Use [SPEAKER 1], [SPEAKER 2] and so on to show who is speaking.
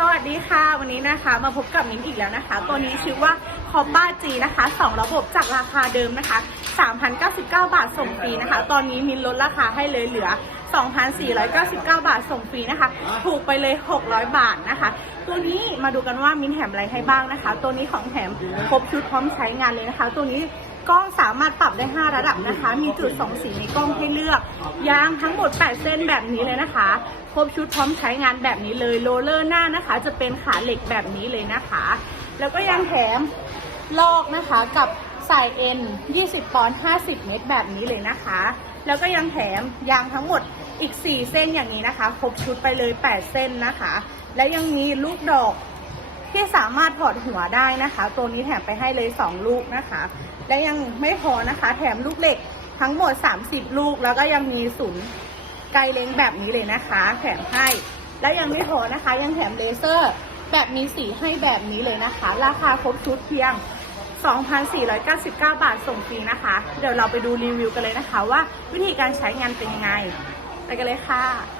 [SPEAKER 1] สวัสดีค่ะ วันนี้นะคะมาพบกับมิ้นอีกแล้วนะคะ ตัวนี้ชื่อว่าคอบ้าจีนะคะสองระบบจากราคาเดิมนะคะ 3,099 บาทส่งฟรีนะคะ ตอนนี้มิ้นลดราคาให้เลยเหลือ 2,499 บาทส่งฟรีนะคะ ถูกไปเลย 600 บาทนะคะ ตัวนี้มาดูกันว่ามิ้นแถมอะไรให้บ้างนะคะ ตัวนี้ของแถมครบชุดพร้อมใช้งานเลยนะคะ ตัวนี้ กล้องสามารถปรับได้ 5 ระดับนะคะ มีจุด 2 สีในกล้องให้เลือก ยางทั้งหมด 8 เส้นแบบนี้เลยนะคะ ครบชุดพร้อมใช้งานแบบนี้เลยโรลเลอร์หน้านะคะ จะเป็นขาเหล็กแบบนี้เลยนะคะ แล้วก็ยังแถมลอกนะคะกับสายเอ็น20 ปอนด์ 50 เมตรแบบนี้เลยนะคะ แล้วก็ยังแถมยางทั้งหมดอีก 4 เส้นอย่างนี้นะคะ ครบชุดไปเลย 8 เส้นนะคะ และยังมีลูกดอก ที่สามารถถอดหัวได้นะคะ ตัวนี้แถมไปให้เลย 2 ลูกนะคะ และยังไม่พอนะคะ แถมลูกเหล็กทั้งหมด 30 ลูก แล้วก็ยังมีศูนย์ไกลเล้งแบบนี้เลยนะคะ แถมให้ และยังไม่พอนะคะ ยังแถมเลเซอร์แบบมีสีให้แบบนี้เลยนะคะ ราคาครบชุดเพียง 2,499 บาทส่งฟรีนะคะ เดี๋ยวเราไปดูรีวิวกันเลยนะคะ ว่าวิธีการใช้งานเป็นยังไง ไปกันเลยค่ะ